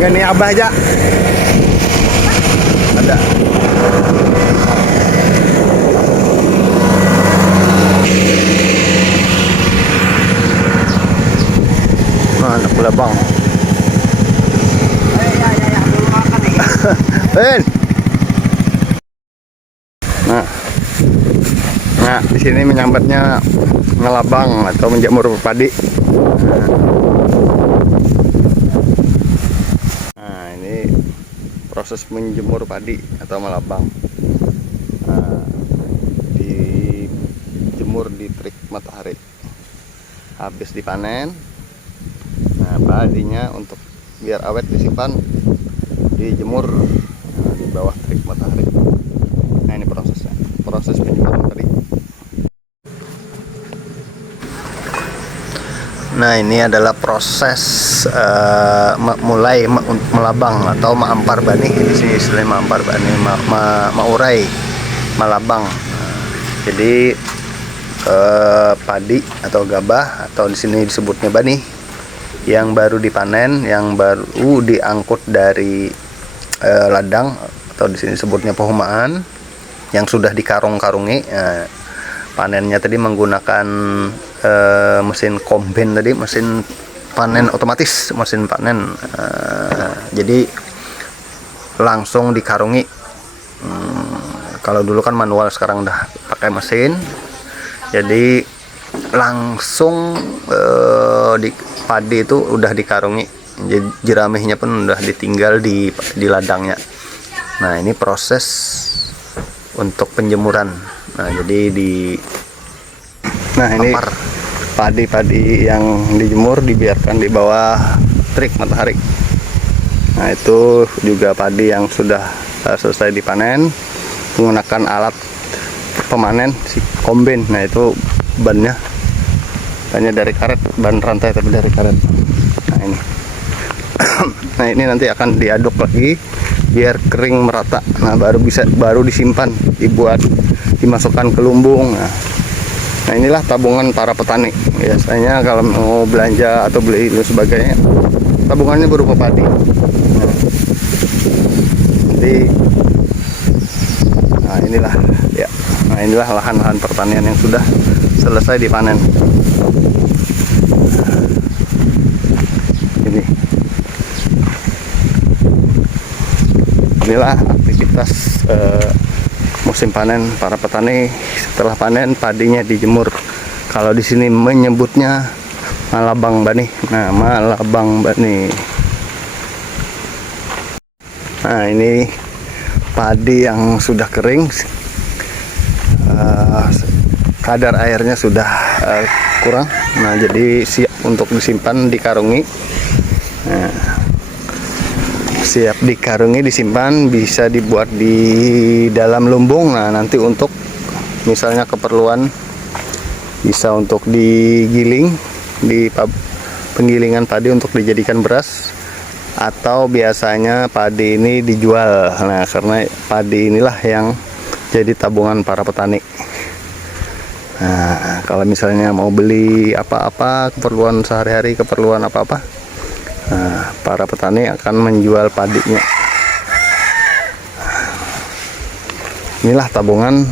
Enggak nih Abah aja. Ada. Nah, anak bola bang. Ben. Nah, di sini menyambatnya ngelabang atau menjemur padi. Nah, ini proses menjemur padi atau melabang. Nah, dijemur di terik matahari. Habis dipanen. Nah, padinya untuk biar awet disimpan dijemur di bawah terik matahari. Nah, ini prosesnya. Proses penjemuran tadi. Nah, ini adalah proses mulai melabang atau maampar bani. Di sini istilahnya maampar bani, maurai, melabang. Jadi padi atau gabah atau di sini disebutnya bani yang baru dipanen, yang baru diangkut dari ladang atau di sini disebutnya pehumaan, yang sudah dikarung-karungi. Panennya tadi menggunakan mesin kombin tadi, mesin panen otomatis, mesin panen. Jadi langsung dikarungi. Kalau dulu kan manual, sekarang udah pakai mesin. Jadi langsung di padi itu udah dikarungi. Jadi jeramihnya pun udah ditinggal di ladangnya. Nah, ini proses untuk penjemuran. Nah, jadi ini padi-padi yang dijemur dibiarkan di bawah terik matahari. Nah, itu juga padi yang sudah selesai dipanen menggunakan alat pemanen si kombin. Nah, itu bannya dari karet, ban rantai tapi dari karet. Nah, ini nah, ini nanti akan diaduk lagi biar kering merata. Nah, baru disimpan, dimasukkan ke lumbung. Nah, inilah tabungan para petani. Biasanya kalau mau belanja atau beli dan sebagainya, tabungannya berupa padi. Inilah lahan-lahan pertanian yang sudah selesai dipanen. Inilah aktivitas musim panen para petani. Setelah panen, padinya dijemur. Kalau di sini menyebutnya malabang bani. Nah, malabang bani. Nah, ini padi yang sudah kering. Kadar airnya sudah kurang. Nah, jadi siap untuk disimpan, dikarungi. Nah, siap dikarungi, disimpan, bisa dibuat di dalam lumbung. Nah, nanti untuk misalnya keperluan bisa untuk digiling di penggilingan padi untuk dijadikan beras, atau biasanya padi ini dijual. Nah, karena padi inilah yang jadi tabungan para petani. Nah, kalau misalnya mau beli apa-apa, keperluan sehari-hari, keperluan apa-apa, nah, para petani akan menjual padinya. Inilah tabungan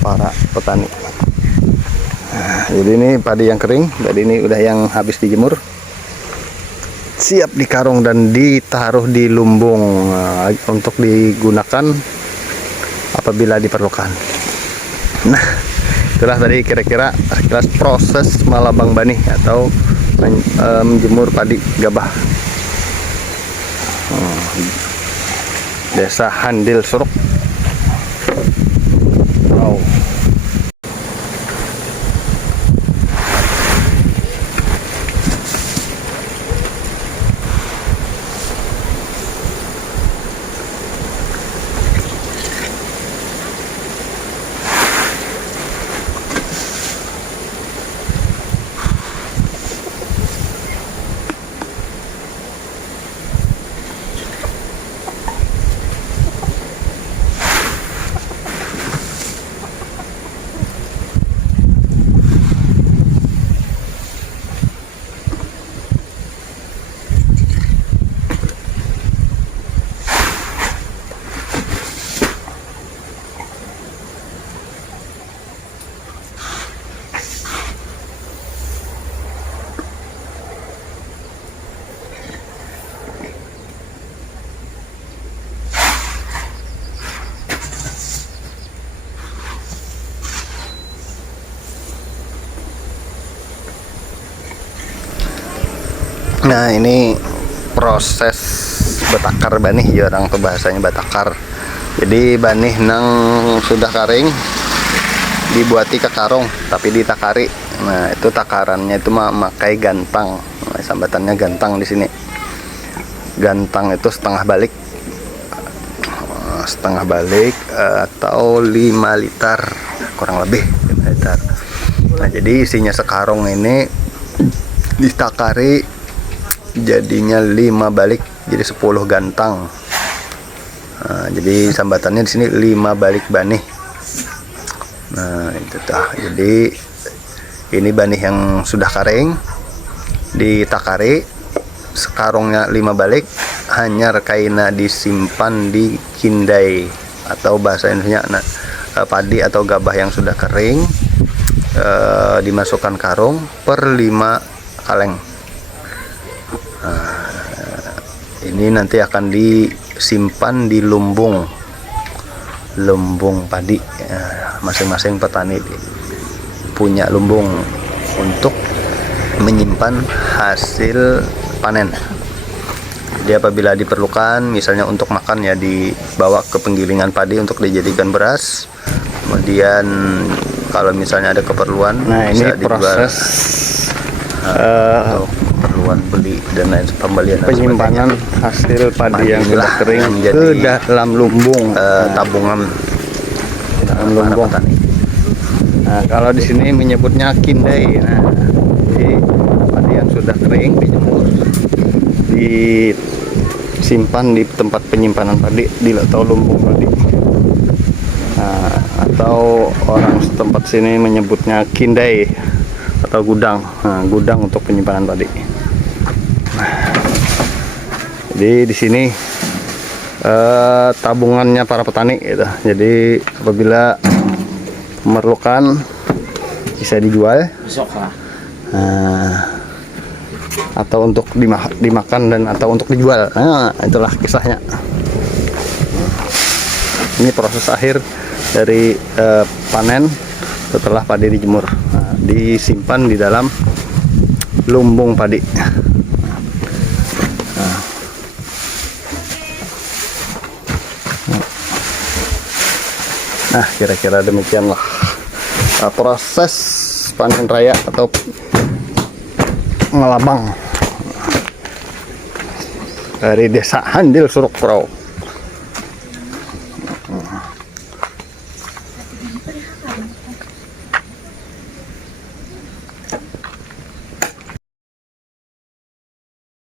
para petani. Nah, jadi ini padi yang kering, tadi ini udah yang habis dijemur, siap dikarung dan ditaruh di lumbung untuk digunakan apabila diperlukan. Nah, itulah tadi kira-kira proses malabang bani atau menjemur padi gabah. Desa Handil Suruk. Wow. Nah, ini proses batakar banih ya, orang tuh bahasanya batakar. Jadi banih nang sudah kering dibuati ke karung tapi ditakari. Nah, itu takarannya itu memakai gantang. Nah, sambatannya gantang di sini. Gantang itu setengah balik. Setengah balik atau 5 liter kurang lebih 5 liter. Nah, jadi isinya sekarung ini ditakari jadinya 5 balik, jadi 10 gantang. Nah, jadi sambatannya di sini 5 balik banih. Nah, itu tuh. Jadi ini banih yang sudah kering ditakari, sekarungnya 5 balik, hanya kaina disimpan di kindai atau bahasa Indonesia padi atau gabah yang sudah kering, dimasukkan karung per 5 kaleng. Nah, ini nanti akan disimpan di lumbung padi. Masing-masing petani punya lumbung untuk menyimpan hasil panen. Jadi apabila diperlukan, misalnya untuk makan ya, dibawa ke penggilingan padi untuk dijadikan beras. Kemudian kalau misalnya ada keperluan, nah bisa ini dijual proses untuk keperluan beli dan lain pembelian dan penyimpanan sebagainya. hasil padi yang Inilah sudah kering yang ke menjadi, dalam lumbung tabungan dalam lumbung. Nah, kalau di sini menyebutnya kindai. Nah, jadi padi yang sudah kering dijemur, disimpan di tempat penyimpanan padi atau lumbung padi. Nah, atau orang setempat sini menyebutnya kindai atau gudang. Nah, gudang untuk penyimpanan padi. Nah, jadi di sini tabungannya para petani gitu. Jadi apabila memerlukan bisa dijual, atau untuk dimakan dan atau untuk dijual. Nah, itulah kisahnya. Ini proses akhir dari panen setelah padi dijemur. Nah, disimpan di dalam lumbung padi. Nah, kira-kira demikianlah proses panen raya atau ngelabang dari Desa Handil Surukpro.